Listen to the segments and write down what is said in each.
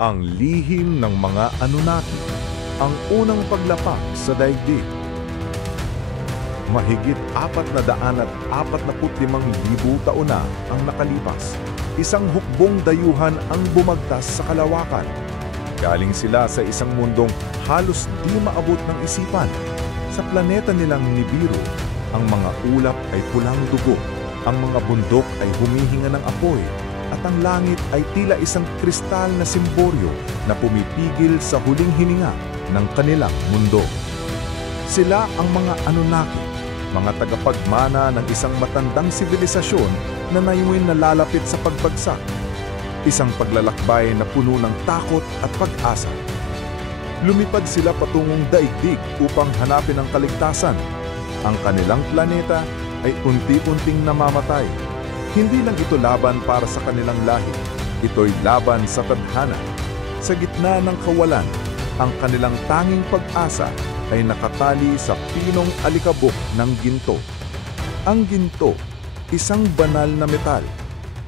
Ang lihim ng mga Anunnaki, ang unang paglapak sa daigdig. Mahigit 445,000 taon na ang nakalipas. Isang hukbong dayuhan ang bumagtas sa kalawakan. Galing sila sa isang mundong halos di maabot ng isipan. Sa planeta nilang Nibiru, ang mga ulap ay pulang dugo, ang mga bundok ay humihinga ng apoy, at ang langit ay tila isang kristal na simboryo na pumipigil sa huling hininga ng kanilang mundo. Sila ang mga Anunnaki, mga tagapagmana ng isang matandang sibilisasyon na ngayon nalalapit sa pagbagsak. Isang paglalakbay na puno ng takot at pag-asa. Lumipad sila patungong daigdig upang hanapin ang kaligtasan. Ang kanilang planeta ay unti-unting namamatay. Hindi lang ito laban para sa kanilang lahi, ito'y laban sa tadhana. Sa gitna ng kawalan, ang kanilang tanging pag-asa ay nakatali sa pinong alikabok ng ginto. Ang ginto, isang banal na metal.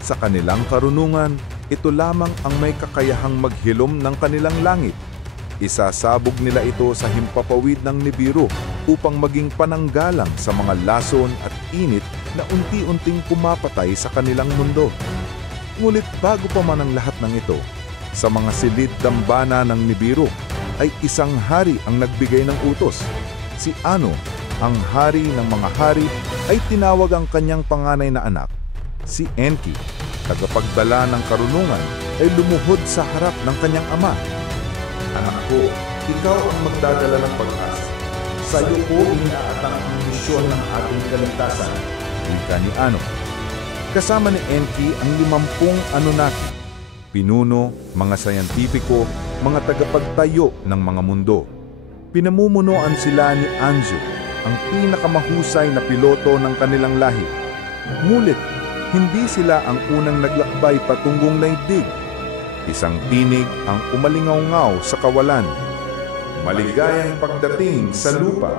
Sa kanilang karunungan, ito lamang ang may kakayahang maghilom ng kanilang langit. Isasabog nila ito sa himpapawid ng Nibiru upang maging pananggalang sa mga lason at init na unti-unting pumapatay sa kanilang mundo. Ngunit bago pa man ang lahat ng ito, sa mga silid dambana ng Nibiru ay isang hari ang nagbigay ng utos. Si Anu, ang hari ng mga hari, ay tinawag ang kanyang panganay na anak. Si Enki, tagapagdala ng karunungan, ay lumuhod sa harap ng kanyang ama. Anak ko, ikaw ang magdadala ng pag-asa. Sa iyo ko inaatang ang misyon ng ating kaligtasan. Wika ni Anu. Kasama ni Enki ang 50 Anunnaki, pinuno, mga sayantipiko, mga tagapagtayo ng mga mundo. Pinamumunuan sila ni Anzu, ang pinakamahusay na piloto ng kanilang lahi. Ngunit, hindi sila ang unang naglakbay patungong daigdig. Isang tinig ang umalingaw-ngaw sa kawalan. Maligayang pagdating sa lupa.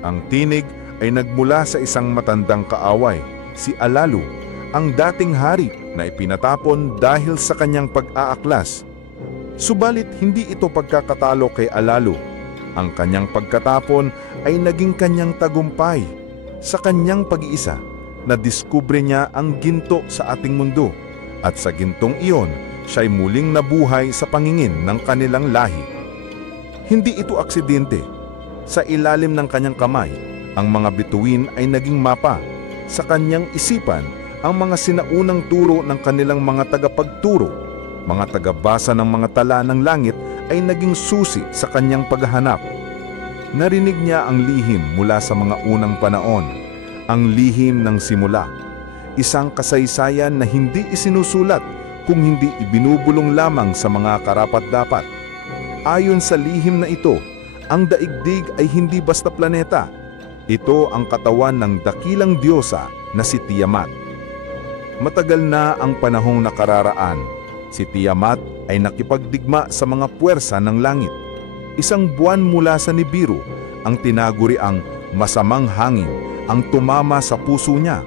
Ang tinig ay nagmula sa isang matandang kaaway, si Alalu, ang dating hari na ipinatapon dahil sa kanyang pag-aaklas. Subalit hindi ito pagkakatalo kay Alalu. Ang kanyang pagkatapon ay naging kanyang tagumpay. Sa kanyang pag-iisa, nadiskubre niya ang ginto sa ating mundo. At sa gintong iyon, siya'y muling nabuhay sa pangingin ng kanilang lahi. Hindi ito aksidente. Sa ilalim ng kanyang kamay, ang mga bituin ay naging mapa. Sa kanyang isipan, ang mga sinaunang turo ng kanilang mga tagapagturo, mga tagabasa ng mga tala ng langit ay naging susi sa kanyang paghahanap. Narinig niya ang lihim mula sa mga unang panahon, ang lihim ng simula. Isang kasaysayan na hindi isinusulat kung hindi ibinubulong lamang sa mga karapat-dapat. Ayon sa lihim na ito, ang daigdig ay hindi basta planeta. Ito ang katawan ng dakilang diyosa na si Tiamat. Matagal na ang panahong nakararaan. Si Tiamat ay nakipagdigma sa mga puwersa ng langit. Isang buwan mula sa Nibiru, ang tinaguri ang masamang hangin ang tumama sa puso niya.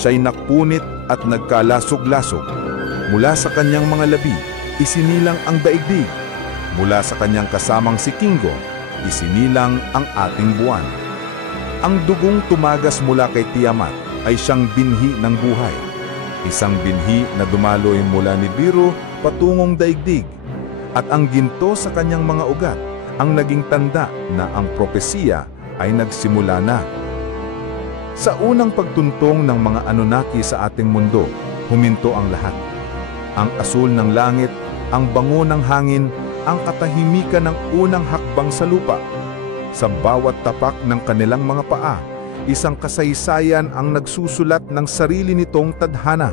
Siya'y nakpunit at nagkalasog-lasog. Mula sa kanyang mga labi, isinilang ang daigdig. Mula sa kanyang kasamang si Kingo, isinilang ang ating buwan. Ang dugong tumagas mula kay Tiamat ay siyang binhi ng buhay. Isang binhi na dumaloy mula Nibiru patungong daigdig. At ang ginto sa kanyang mga ugat ang naging tanda na ang propesiya ay nagsimula na. Sa unang pagtuntong ng mga Anunnaki sa ating mundo, huminto ang lahat. Ang asul ng langit, ang bango ng hangin, ang katahimikan ng unang hakbang sa lupa. Sa bawat tapak ng kanilang mga paa, isang kasaysayan ang nagsusulat ng sarili nitong tadhana.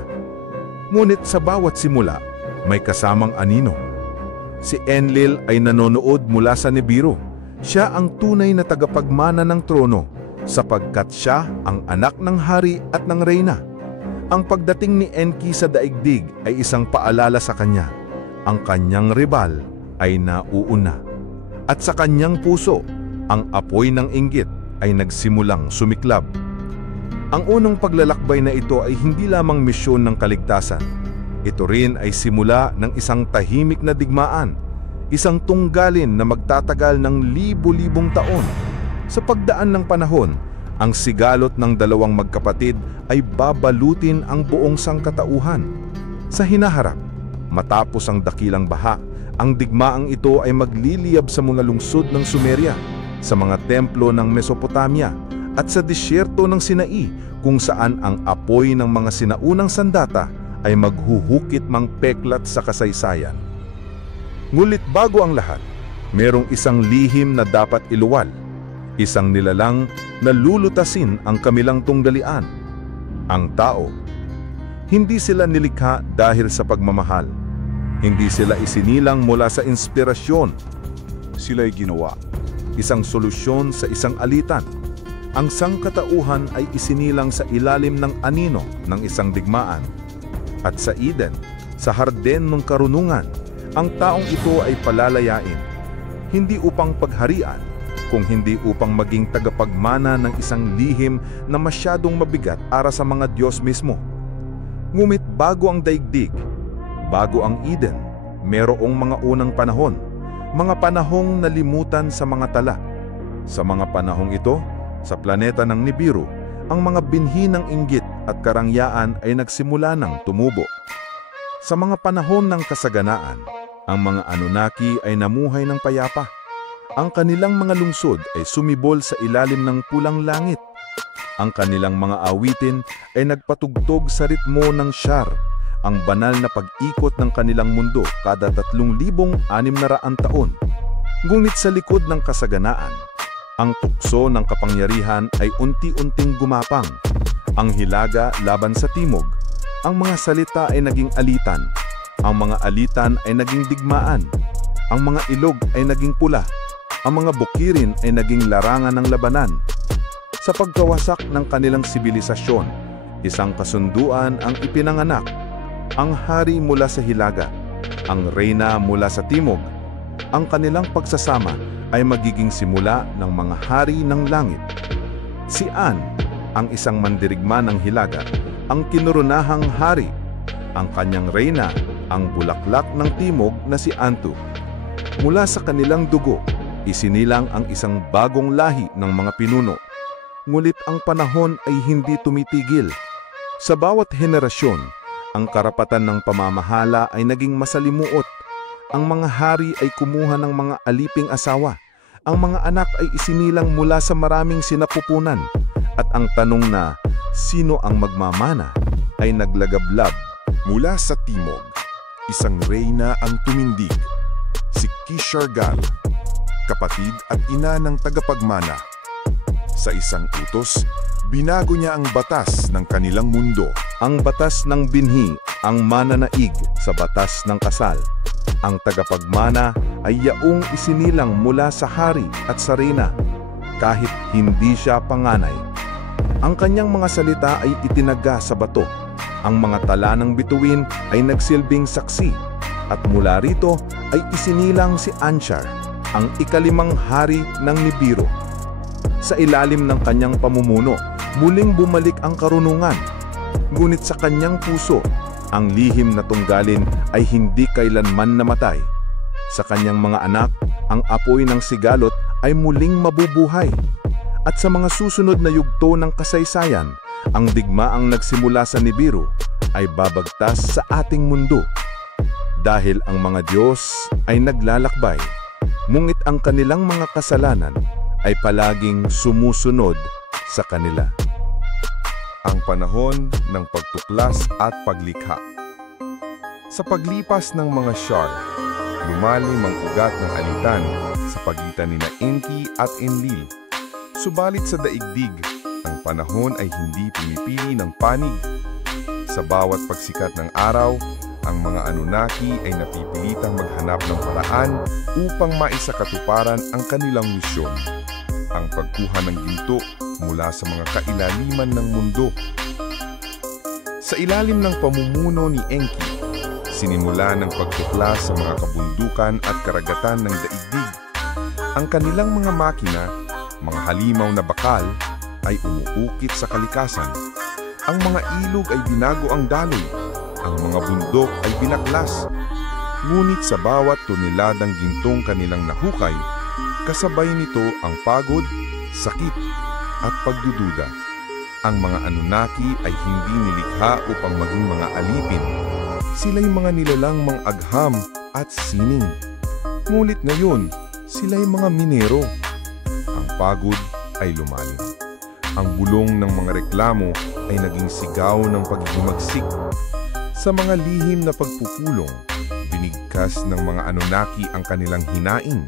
Ngunit sa bawat simula, may kasamang anino. Si Enlil ay nanonood mula sa Nibiru. Siya ang tunay na tagapagmana ng trono, sapagkat siya ang anak ng hari at ng reyna. Ang pagdating ni Enki sa daigdig ay isang paalala sa kanya. Ang kanyang ribal ay nauuna. At sa kanyang puso, ang apoy ng inggit ay nagsimulang sumiklab. Ang unang paglalakbay na ito ay hindi lamang misyon ng kaligtasan. Ito rin ay simula ng isang tahimik na digmaan, isang tunggalin na magtatagal ng libo-libong taon. Sa pagdaan ng panahon, ang sigalot ng dalawang magkapatid ay babalutin ang buong sangkatauhan. Sa hinaharap, matapos ang dakilang baha, ang digmaang ito ay magliliyab sa mga lungsod ng Sumeria, sa mga templo ng Mesopotamia, at sa disyerto ng Sinai, kung saan ang apoy ng mga sinaunang sandata ay maghuhukit mang peklat sa kasaysayan. Ngulit bago ang lahat, merong isang lihim na dapat iluwal, isang nilalang na lulutasin ang kamilang tunggalian, ang tao. Hindi sila nilikha dahil sa pagmamahal. Hindi sila isinilang mula sa inspirasyon. Sila'y ginawa, isang solusyon sa isang alitan. Ang sangkatauhan ay isinilang sa ilalim ng anino ng isang digmaan. At sa Eden, sa harden ng karunungan, ang taong ito ay palalayain, hindi upang pagharian, kung hindi upang maging tagapagmana ng isang lihim na masyadong mabigat para sa mga Diyos mismo. Ngumit bago ang daigdig, bago ang Eden, merong mga unang panahon, mga panahong nalimutan sa mga tala. Sa mga panahong ito, sa planeta ng Nibiru, ang mga binhi ng inggit at karangyaan ay nagsimula ng tumubo. Sa mga panahon ng kasaganaan, ang mga Anunnaki ay namuhay ng payapa. Ang kanilang mga lungsod ay sumibol sa ilalim ng pulang langit. Ang kanilang mga awitin ay nagpatugtog sa ritmo ng Shar, ang banal na pag-ikot ng kanilang mundo kada 3,600 taon. Ngunit sa likod ng kasaganaan, ang tukso ng kapangyarihan ay unti-unting gumapang. Ang hilaga laban sa timog, ang mga salita ay naging alitan, ang mga alitan ay naging digmaan, ang mga ilog ay naging pula, ang mga bukirin ay naging larangan ng labanan. Sa pagkawasak ng kanilang sibilisasyon, isang kasunduan ang ipinanganak, ang hari mula sa hilaga, ang reyna mula sa timog. Ang kanilang pagsasama ay magiging simula ng mga hari ng langit. Si An, ang isang mandirigma ng hilaga, ang kinurunahang hari. Ang kanyang reyna, ang bulaklak ng timog na si Antu. Mula sa kanilang dugo, isinilang ang isang bagong lahi ng mga pinuno. Ngulit ang panahon ay hindi tumitigil. Sa bawat henerasyon, ang karapatan ng pamamahala ay naging masalimuot. Ang mga hari ay kumuha ng mga aliping asawa. Ang mga anak ay isinilang mula sa maraming sinapupunan. At ang tanong na, sino ang magmamana, ay naglagablab. Mula sa timog, isang reyna ang tumindig, si Kishargal, kapatid at ina ng tagapagmana. Sa isang utos, binago niya ang batas ng kanilang mundo. Ang batas ng binhi, ang mananaig sa batas ng kasal. Ang tagapagmana ay yaong isinilang mula sa hari at sa reyna, kahit hindi siya panganay. Ang kanyang mga salita ay itinaga sa bato. Ang mga tala ng bituin ay nagsilbing saksi. At mula rito ay isinilang si Anshar, ang ikalimang hari ng Nibiru. Sa ilalim ng kanyang pamumuno, muling bumalik ang karunungan. Ngunit sa kanyang puso, ang lihim na tunggalin ay hindi kailanman namatay. Sa kanyang mga anak, ang apoy ng sigalot ay muling mabubuhay. At sa mga susunod na yugto ng kasaysayan, ang digmaang nagsimula sa Nibiru ay babagtas sa ating mundo. Dahil ang mga Diyos ay naglalakbay, ngunit ang kanilang mga kasalanan ay palaging sumusunod sa kanila. Ang panahon ng pagtuklas at paglikha. Sa paglipas ng mga Shar, lumalim ang ugat ng alitan sa pagitan nina Enki at Enlil. Subalit sa daigdig, ang panahon ay hindi pumipili ng panig. Sa bawat pagsikat ng araw, ang mga Anunnaki ay napipilitang maghanap ng paraan upang maisakatuparan ang kanilang misyon. Ang pagkuha ng ginto mula sa mga kailaliman ng mundo. Sa ilalim ng pamumuno ni Enki, sinimula ng pagtuklas sa mga kabundukan at karagatan ng daigdig. Ang kanilang mga makina, mga halimaw na bakal, ay umuukit sa kalikasan. Ang mga ilog ay binago ang daloy. Ang mga bundok ay binaklas. Ngunit sa bawat toneladang gintong kanilang nahukay, kasabay nito ang pagod, sakit, at pagdududa. Ang mga Anunnaki ay hindi nilikha upang maging mga alipin. Sila'y mga nilalang mang-agham at sining. Ngunit ngayon, sila'y mga minero. Ang pagod ay lumalim. Ang bulong ng mga reklamo ay naging sigaw ng paghihimagsik. Sa mga lihim na pagpupulong, binigkas ng mga Anunnaki ang kanilang hinaing.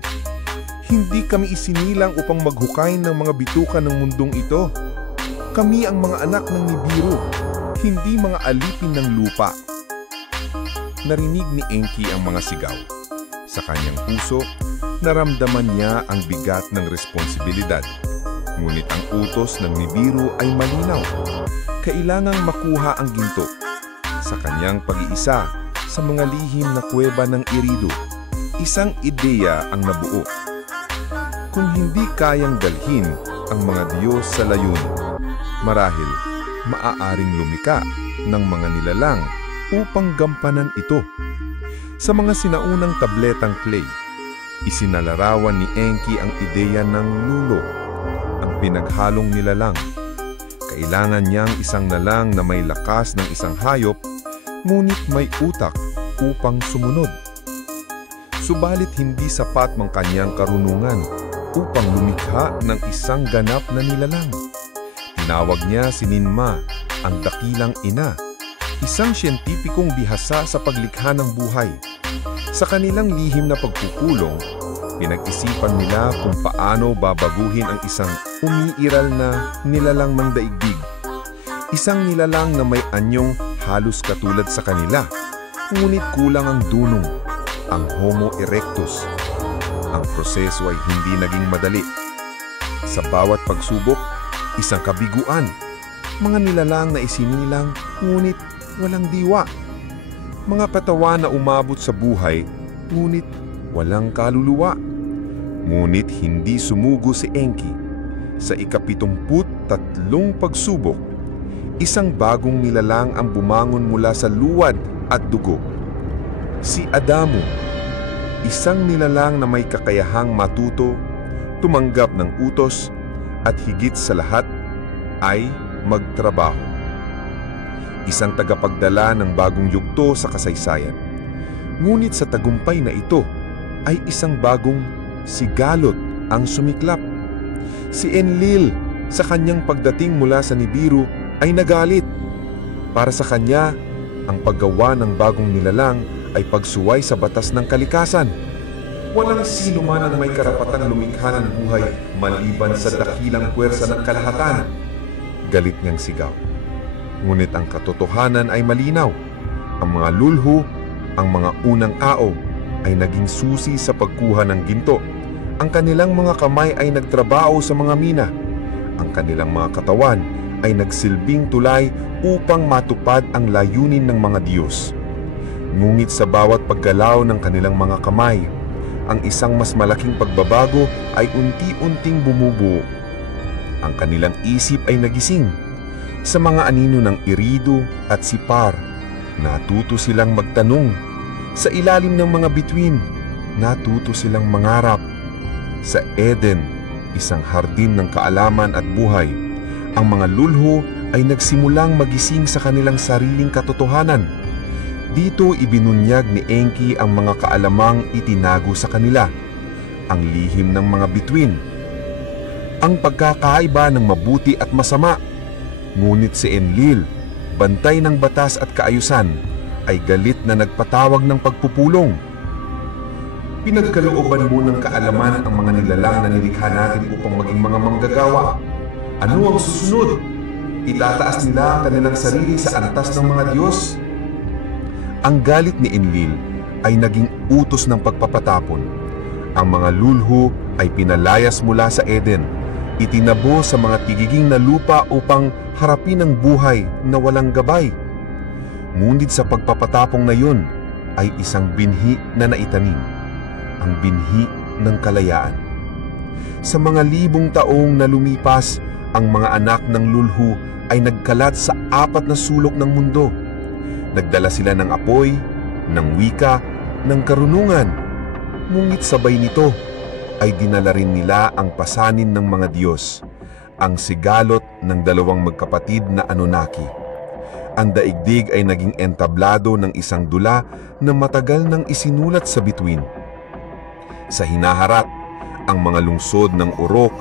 Hindi kami isinilang upang maghukay ng mga bituka ng mundong ito. Kami ang mga anak ng Nibiru, hindi mga alipin ng lupa. Narinig ni Enki ang mga sigaw. Sa kanyang puso, naramdaman niya ang bigat ng responsibilidad. Ngunit ang utos ng Nibiru ay malinaw. Kailangang makuha ang ginto. Sa kanyang pag-iisa, sa mga lihim na kuweba ng Eridu, isang ideya ang nabuo. Kung hindi kayang dalhin ang mga Diyos sa layunin, marahil maaaring lumika ng mga nilalang upang gampanan ito. Sa mga sinaunang tabletang clay, isinalarawan ni Enki ang ideya ng lulo, ang pinaghalong nilalang. Kailangan niyang isang nalang na may lakas ng isang hayop, ngunit may utak upang sumunod. Subalit hindi sapat ang kanyang karunungan upang lumikha ng isang ganap na nilalang. Tinawag niya si Ninma, ang dakilang ina, isang siyentipikong bihasa sa paglikha ng buhay. Sa kanilang lihim na pagpupulong, pinag-isipan nila kung paano babaguhin ang isang umiiral na nilalang ng daigdig. Isang nilalang na may anyong halos katulad sa kanila, ngunit kulang ang dunong, ang Homo erectus. Ang proseso ay hindi naging madali. Sa bawat pagsubok, isang kabiguan, mga nilalang na isinilang, ngunit walang diwa. Mga katawan na umabot sa buhay, ngunit walang kaluluwa. Ngunit hindi sumugo si Enki. Sa ika-73 pagsubok, isang bagong nilalang ang bumangon mula sa luwad at dugo. Si Adamo, isang nilalang na may kakayahang matuto, tumanggap ng utos, at higit sa lahat ay magtrabaho. Isang tagapagdala ng bagong yugto sa kasaysayan. Ngunit sa tagumpay na ito ay isang bagong sigalot ang sumiklap. Si Enlil sa kanyang pagdating mula sa Nibiru ay nagalit. Para sa kanya, ang paggawa ng bagong nilalang ay pagsuway sa batas ng kalikasan. Walang sino man ang may karapatang lumikha ng buhay maliban sa dakilang puwersa ng kalahatan. Galit niyang sigaw. Ngunit ang katotohanan ay malinaw. Ang mga lulhu, ang mga unang ao, ay naging susi sa pagkuha ng ginto. Ang kanilang mga kamay ay nagtrabaho sa mga mina. Ang kanilang mga katawan ay nagsilbing tulay upang matupad ang layunin ng mga Diyos. Ngunit sa bawat paggalaw ng kanilang mga kamay, ang isang mas malaking pagbabago ay unti-unting bumubuo. Ang kanilang isip ay nagising. Sa mga anino ng Eridu at Sipar, natuto silang magtanong. Sa ilalim ng mga bituin, natuto silang mangarap. Sa Eden, isang hardin ng kaalaman at buhay, ang mga lulho ay nagsimulang magising sa kanilang sariling katotohanan. Dito ibinunyag ni Enki ang mga kaalamang itinago sa kanila, ang lihim ng mga bituin, ang pagkakaiba ng mabuti at masama. Ngunit si Enlil, bantay ng batas at kaayusan, ay galit na nagpatawag ng pagpupulong. Pinagkalooban mo ng kaalaman ang mga nilalang na nilikha natin upang maging mga manggagawa. Ano ang susunod? Itataas nila ang kanilang sarili sa antas ng mga Diyos? Ang galit ni Enlil ay naging utos ng pagpapatapon. Ang mga lulhu ay pinalayas mula sa Eden, itinabo sa mga tigiging na lupa upang harapin ang buhay na walang gabay. Ngunit sa pagpapatapong na yun ay isang binhi na naitanim, ang binhi ng kalayaan. Sa mga libong taong na lumipas, ang mga anak ng lulhu ay nagkalat sa 4 na sulok ng mundo. Nagdala sila ng apoy, ng wika, ng karunungan. Ngunit sabay nito ay dinala rin nila ang pasanin ng mga Diyos, ang sigalot ng dalawang magkapatid na Anunnaki. Ang daigdig ay naging entablado ng isang dula na matagal nang isinulat sa bituin. Sa hinaharap, ang mga lungsod ng Uruk,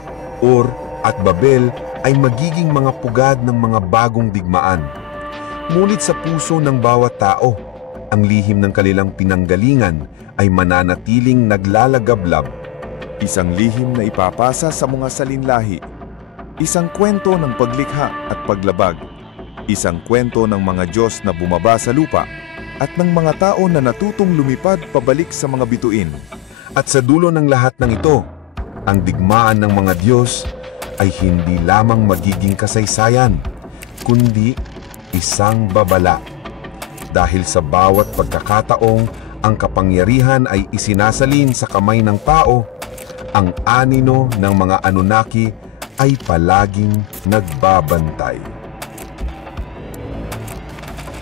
Ur at Babel ay magiging mga pugad ng mga bagong digmaan. Ngunit sa puso ng bawat tao, ang lihim ng kanilang pinanggalingan ay mananatiling naglalagablab. Isang lihim na ipapasa sa mga salinlahi. Isang kwento ng paglikha at paglabag. Isang kwento ng mga Diyos na bumaba sa lupa at ng mga tao na natutong lumipad pabalik sa mga bituin. At sa dulo ng lahat ng ito, ang digmaan ng mga Diyos ay hindi lamang magiging kasaysayan, kundi isang babala. Dahil sa bawat pagkakataong ang kapangyarihan ay isinasalin sa kamay ng tao, ang anino ng mga Anunnaki ay palaging nagbabantay.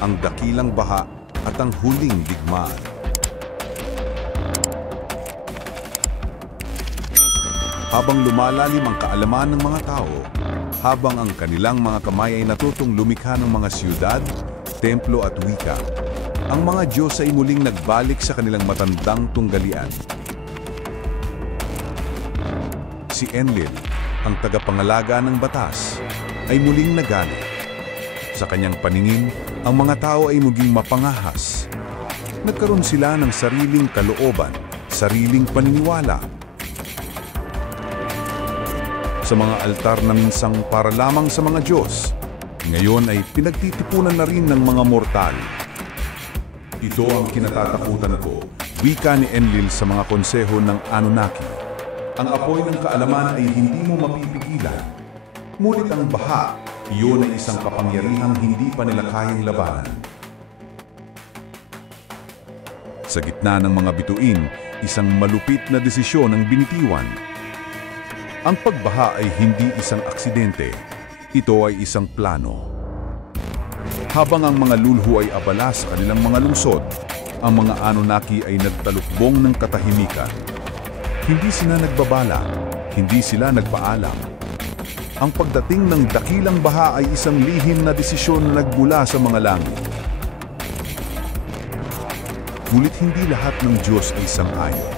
Ang dakilang baha at ang huling digmaan. Habang lumalalim ang kaalaman ng mga tao, habang ang kanilang mga kamay ay natutong lumikha ng mga siyudad, templo at wika, ang mga Diyos ay muling nagbalik sa kanilang matandang tunggalian. Si Enlil, ang tagapangalaga ng batas, ay muling nagalit. Sa kanyang paningin, ang mga tao ay muging mapangahas. Nagkaroon sila ng sariling kalooban, sariling paniniwala. Sa mga altar na minsang para lamang sa mga Diyos, ngayon ay pinagtitipunan na rin ng mga mortal. Ito ang kinatatakutan ko, wika ni Enlil sa mga konseho ng Anunnaki. Ang apoy ng kaalaman ay hindi mo mapipigilan. Ngunit ang baha, iyon ay isang kapangyarihang hindi pa nila kayang labanan. Sa gitna ng mga bituin, isang malupit na desisyon ang binitiwan. Ang pagbaha ay hindi isang aksidente. Ito ay isang plano. Habang ang mga lulhu ay abala sa kanilang mga lungsod, ang mga Anunnaki ay nagtalukbong ng katahimikan. Hindi sila nagbabala, hindi sila nagpaalam. Ang pagdating ng dakilang baha ay isang lihim na desisyon na nagbula sa mga langit. Ngunit hindi lahat ng Diyos ay sang-ayon.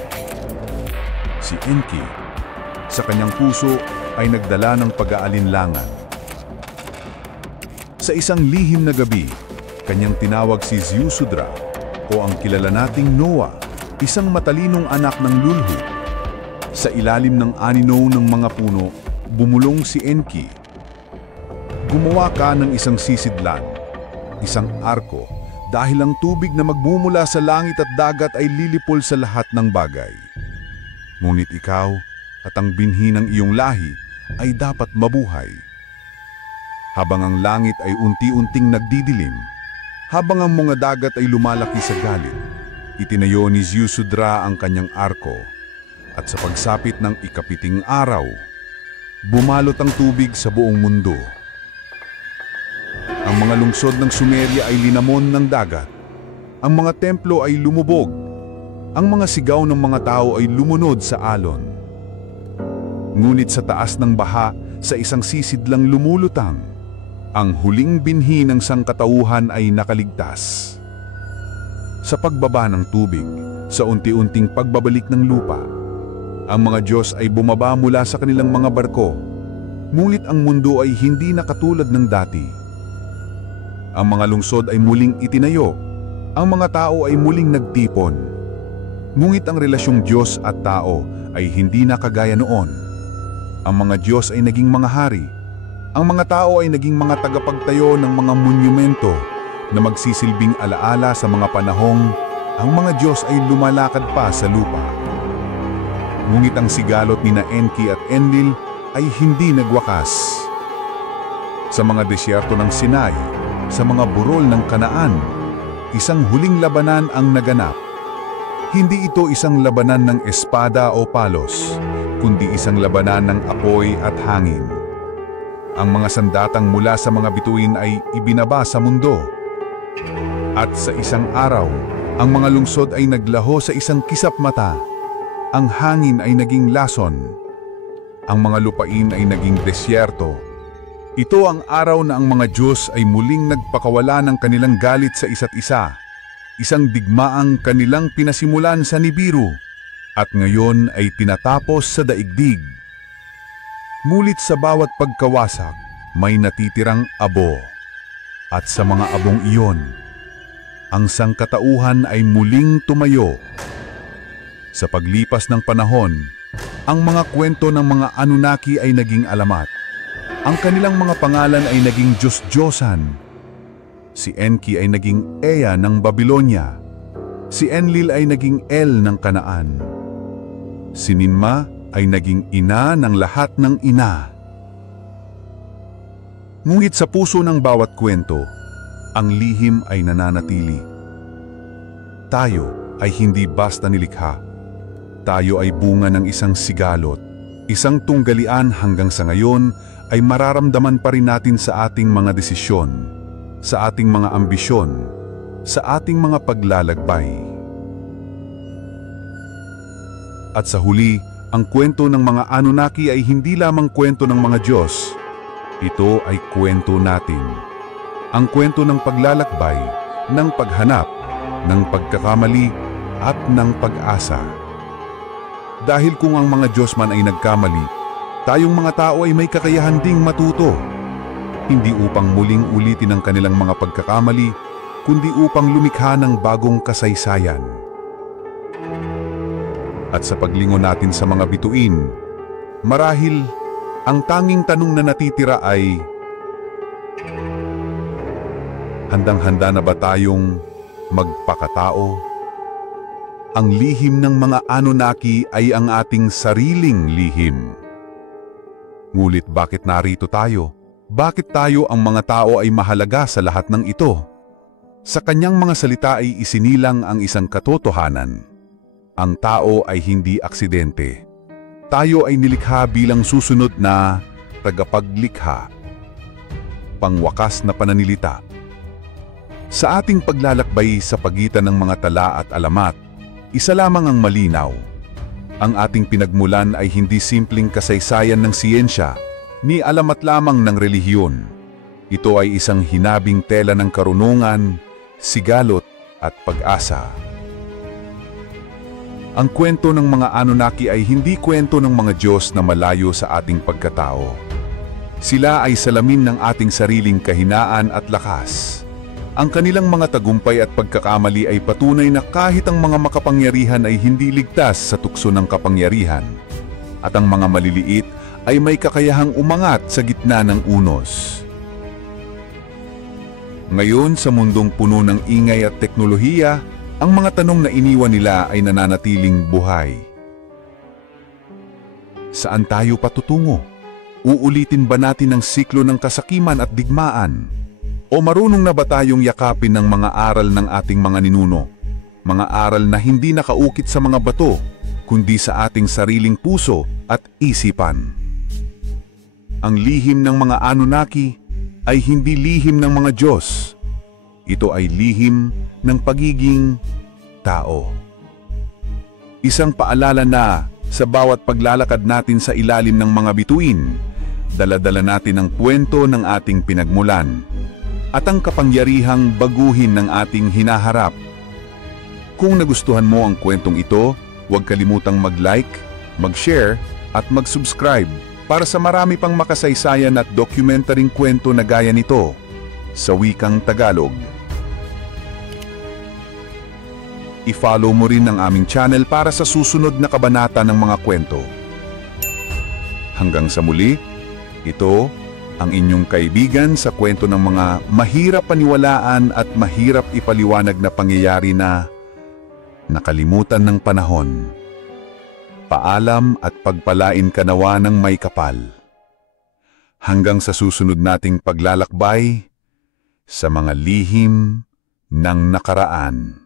Si Enki, sa kanyang puso ay nagdala ng pag-aalinlangan. Sa isang lihim na gabi, kanyang tinawag si Ziusudra o ang kilala nating Noah, isang matalinong anak ng lulhu. Sa ilalim ng anino ng mga puno, bumulong si Enki. Gumawa ka ng isang sisidlan, isang arko, dahil ang tubig na magmumula sa langit at dagat ay lilipol sa lahat ng bagay. Ngunit ikaw at ang binhi ng iyong lahi ay dapat mabuhay. Habang ang langit ay unti-unting nagdidilim, habang ang mga dagat ay lumalaki sa galit, itinayo ni Ziusudra ang kanyang arko, at sa pagsapit ng ikapiting araw, bumalot ang tubig sa buong mundo. Ang mga lungsod ng Sumeria ay linamon ng dagat. Ang mga templo ay lumubog. Ang mga sigaw ng mga tao ay lumunod sa alon. Ngunit sa taas ng baha, sa isang sisidlang lumulutang, ang huling binhi ng sangkatauhan ay nakaligtas. Sa pagbaba ng tubig, sa unti-unting pagbabalik ng lupa, ang mga Diyos ay bumaba mula sa kanilang mga barko, ngunit ang mundo ay hindi na katulad ng dati. Ang mga lungsod ay muling itinayo, ang mga tao ay muling nagtipon. Ngunit ang relasyong Diyos at tao ay hindi na kagaya noon. Ang mga Diyos ay naging mga hari. Ang mga tao ay naging mga tagapagtayo ng mga monumento na magsisilbing alaala sa mga panahong ang mga Diyos ay lumalakad pa sa lupa. Ngunit ang sigalot ni Enki at Enlil ay hindi nagwakas. Sa mga desyerto ng Sinai, sa mga burol ng Kanaan, isang huling labanan ang naganap. Hindi ito isang labanan ng espada o palos, kundi isang labanan ng apoy at hangin. Ang mga sandatang mula sa mga bituin ay ibinaba sa mundo. At sa isang araw, ang mga lungsod ay naglaho sa isang kisap mata. Ang hangin ay naging lason. Ang mga lupain ay naging desyerto. Ito ang araw na ang mga Diyos ay muling nagpakawala ng kanilang galit sa isa't isa. Isang digmaang kanilang pinasimulan sa Nibiru at ngayon ay tinatapos sa daigdig. Ngunit sa bawat pagkawasak, may natitirang abo. At sa mga abong iyon, ang sangkatauhan ay muling tumayo. Sa paglipas ng panahon, ang mga kwento ng mga Anunnaki ay naging alamat. Ang kanilang mga pangalan ay naging Diyos-Diyosan. Si Enki ay naging Ea ng Babylonia. Si Enlil ay naging El ng Kanaan. Si Ninma ay naging ina ng lahat ng ina. Ngunit sa puso ng bawat kwento, ang lihim ay nananatili. Tayo ay hindi basta nilikha. Tayo ay bunga ng isang sigalot, isang tunggalian hanggang sa ngayon ay mararamdaman pa rin natin sa ating mga desisyon, sa ating mga ambisyon, sa ating mga paglalakbay. At sa huli, ang kwento ng mga Anunnaki ay hindi lamang kwento ng mga Diyos. Ito ay kwento natin. Ang kwento ng paglalakbay, ng paghanap, ng pagkakamali, at ng pag-asa. Dahil kung ang mga Diyos man ay nagkamali, tayong mga tao ay may kakayahan ding matuto. Hindi upang muling ulitin ang kanilang mga pagkakamali, kundi upang lumikha ng bagong kasaysayan. At sa paglingon natin sa mga bituin, marahil ang tanging tanong na natitira ay, handang-handa na ba tayong magpakatao? Ang lihim ng mga Anunnaki ay ang ating sariling lihim. Ngulit bakit narito tayo? Bakit tayo ang mga tao ay mahalaga sa lahat ng ito? Sa kanyang mga salita ay isinilang ang isang katotohanan. Ang tao ay hindi aksidente. Tayo ay nilikha bilang susunod na tagapaglikha. Pangwakas na pananalita. Sa ating paglalakbay sa pagitan ng mga tala at alamat, isa lamang ang malinaw. Ang ating pinagmulan ay hindi simpleng kasaysayan ng siyensya, ni alamat lamang ng relihiyon. Ito ay isang hinabing tela ng karunungan, sigalot at pag-asa. Ang kwento ng mga Anunnaki ay hindi kwento ng mga Diyos na malayo sa ating pagkatao. Sila ay salamin ng ating sariling kahinaan at lakas. Ang kanilang mga tagumpay at pagkakamali ay patunay na kahit ang mga makapangyarihan ay hindi ligtas sa tukso ng kapangyarihan. At ang mga maliliit ay may kakayahang umangat sa gitna ng unos. Ngayon sa mundong puno ng ingay at teknolohiya, ang mga tanong na iniwan nila ay nananatiling buhay. Saan tayo patutungo? Uulitin ba natin ang siklo ng kasakiman at digmaan? O marunong na ba tayong yakapin ng mga aral ng ating mga ninuno? Mga aral na hindi nakaukit sa mga bato, kundi sa ating sariling puso at isipan. Ang lihim ng mga Anunnaki ay hindi lihim ng mga Diyos. Ito ay lihim ng pagiging tao. Isang paalala na sa bawat paglalakad natin sa ilalim ng mga bituin, dala-dala natin ang kwento ng ating pinagmulan at ang kapangyarihang baguhin ng ating hinaharap. Kung nagustuhan mo ang kwentong ito, huwag kalimutang mag-like, mag-share at mag-subscribe para sa marami pang makasaysayan at documentaryng kwento na gaya nito sa wikang Tagalog. I-follow mo rin ang aming channel para sa susunod na kabanata ng mga kwento. Hanggang sa muli, ito ang inyong kaibigan sa kwento ng mga mahirap paniwalaan at mahirap ipaliwanag na pangyayari na nakalimutan ng panahon. Paalam at pagpalain ka nawa ng may kapal. Hanggang sa susunod nating paglalakbay sa mga lihim ng nakaraan.